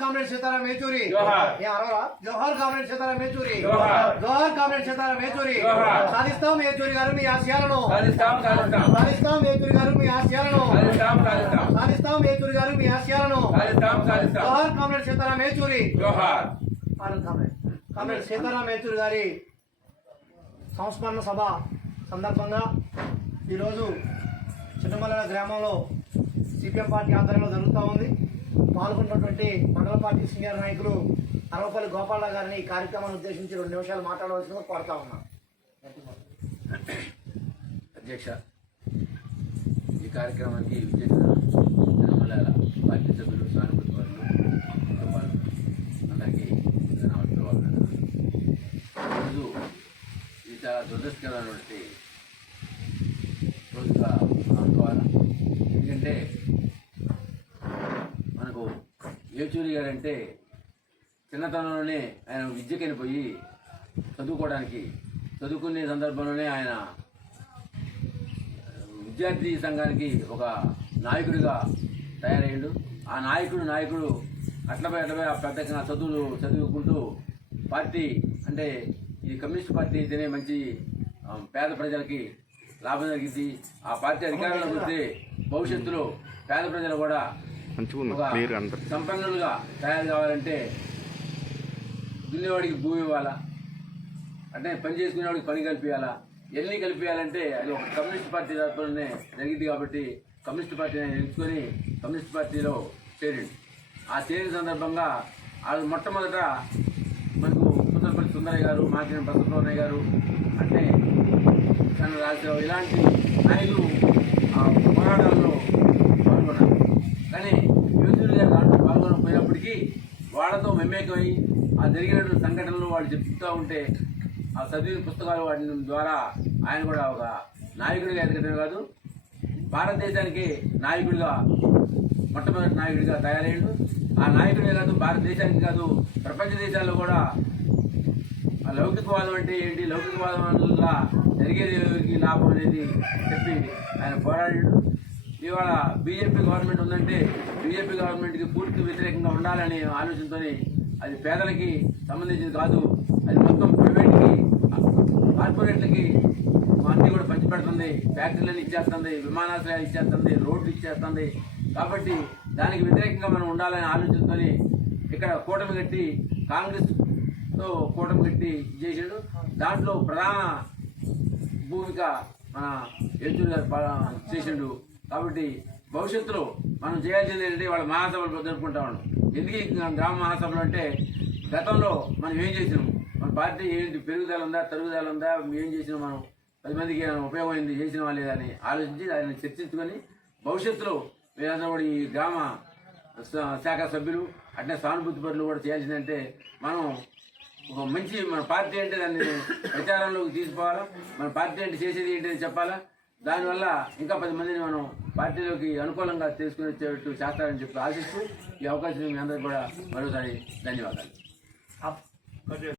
Comrade Sitaram Yechury జోహార్. జోహార్ comrade Sitaram Yechury జోహార్. జోహార్ కామ్రేడ్ సీతారాం జోహార్. సాధిస్తాం యేచూరి గారు మీ ఆశయాలను. సాధిస్తాం యేచూరి గారు మీ ఆశయాలను. సాధిస్తాం యేచూరి గారు మీ ఆశయాలను. జోహార్ కామ్రేడ్ సీతారాం యేచూరి జోహార్. కామ్రేడ్. సీతారాం యేచూరి గారి సంస్మరణ సభ సందర్భంగా ఈరోజు చిన్నమల్ల గ్రామంలో సిపిఎం పార్టీ ఆధ్వర్యంలో జరుగుతూ ఉంది. పాల్గొన్నటువంటి మండల పార్టీ సీనియర్ నాయకులు అరవపల్లి గోపాలరావు గారిని ఈ కార్యక్రమాన్ని ఉద్దేశించి రెండు నిమిషాలు మాట్లాడవలసిందిగా కోరుతా ఉన్నా. అధ్యక్ష ఈ కార్యక్రమానికి విచ్చేసిన తిరుమల పార్టీ సభ్యులు సానుభూతి వారు కుటుంబాలు అందరికీ ఈరోజు ఇది చాలా దురదృష్టకరమైనటువంటి రోజుగా ఏచూరి గారంటే చిన్నతనంలోనే ఆయన విద్యకని పోయి చదువుకోవడానికి చదువుకునే సందర్భంలోనే ఆయన విద్యార్థి సంఘానికి ఒక నాయకుడిగా తయారయ్యాడు. ఆ నాయకుడు నాయకుడు అట్లపై అట్లపై ఆ పెద్దగా చదువులు చదువుకుంటూ పార్టీ అంటే ఈ కమ్యూనిస్ట్ పార్టీ అయితేనే మంచి పేద ప్రజలకి లాభం జరిగింది ఆ పార్టీ అధికారంలోకి వస్తే భవిష్యత్తులో పేద ప్రజలు కూడా ఒక సంపన్నులుగా తయారు కావాలంటే దున్నేవాడికి భూమి ఇవ్వాలా? అంటే పని చేసుకునేవాడికి పని కల్పించాలా ఎన్ని కల్పించాలంటే అది ఒక కమ్యూనిస్ట్ పార్టీ తరఫునే జరిగింది కాబట్టి కమ్యూనిస్ట్ పార్టీని ఎంచుకొని కమ్యూనిస్ట్ పార్టీలో చేరిండు ఆ చేరిన సందర్భంగా వాళ్ళు మొట్టమొదట మనకు కుదరపల్లి సుందరయ్య గారు మాకిన బసవరామయ్య గారు అంటే కన్న రాజారావు ఇలాంటి నాయకులు పోరాటాల్లో మమేకమై ఆ జరిగినటువంటి సంఘటనలు వాళ్ళు చెప్తూ ఉంటే ఆ చదివిన పుస్తకాలు వాటి ద్వారా ఆయన కూడా ఒక నాయకుడిగా ఎదగడమే కాదు భారతదేశానికి నాయకుడిగా మొట్టమొదటి నాయకుడిగా తయారయ్యాడు. ఆ నాయకుడే కాదు భారతదేశానికి కాదు ప్రపంచ దేశాల్లో కూడా ఆ లౌకికవాదం అంటే ఏంటి లౌకికవాదం వల్ల జరిగేది లాభం అనేది చెప్పి ఆయన పోరాడాడు. ఇవాళ బీజేపీ గవర్నమెంట్ ఉందంటే బీజేపీ గవర్నమెంట్కి పూర్తి వ్యతిరేకంగా ఉండాలనే ఆలోచనతోనే అది పేదలకి సంబంధించింది కాదు. అది మొత్తం ప్రైవేట్కి కార్పొరేట్లకి అన్నీ కూడా పంచిపెడుతుంది. ఫ్యాక్టరీలను ఇచ్చేస్తుంది విమానాశ్రయాలు ఇచ్చేస్తుంది రోడ్లు ఇచ్చేస్తుంది. కాబట్టి దానికి వ్యతిరేకంగా మనం ఉండాలని ఆలోచించుకొని ఇక్కడ కూటమి కట్టి కాంగ్రెస్తో కూటమి కట్టి చేశాడు. దాంట్లో ప్రధాన భూమిక మన ఎదురు చేసిండు. కాబట్టి భవిష్యత్తులో మనం చేయాల్సింది ఏంటంటే వాళ్ళ మహాసభలు జరుపుకుంటా ఉన్నాం. ఎందుకు గ్రామ మహాసభలు అంటే గతంలో మనం ఏం చేసినాం? మన పార్టీ ఏంటి పెరుగుదల ఉందా తరుగుదల ఉందా ఏం చేసినాం మనం? పది మందికి ఉపయోగమైంది చేసినవా లేదా అని ఆలోచించి దాన్ని చర్చించుకొని భవిష్యత్తులో వీరందరూ కూడా ఈ గ్రామ శాఖ సభ్యులు అట్నే సానుభూతి పనులు కూడా చేయాల్సిందంటే మనం ఒక మంచి మన పార్టీ అంటే దాన్ని ప్రచారంలోకి తీసుకోవాలా? మన పార్టీ అంటే చేసేది ఏంటి అని చెప్పాలా? దానివల్ల ఇంకా పది మందిని మనం పార్టీలోకి అనుకూలంగా తీసుకుని వచ్చేటట్టు చేస్తారని చెప్పి ఆశిస్తూ ఈ అవకాశం మీ అందరికీ కూడా మరోసారి ధన్యవాదాలు.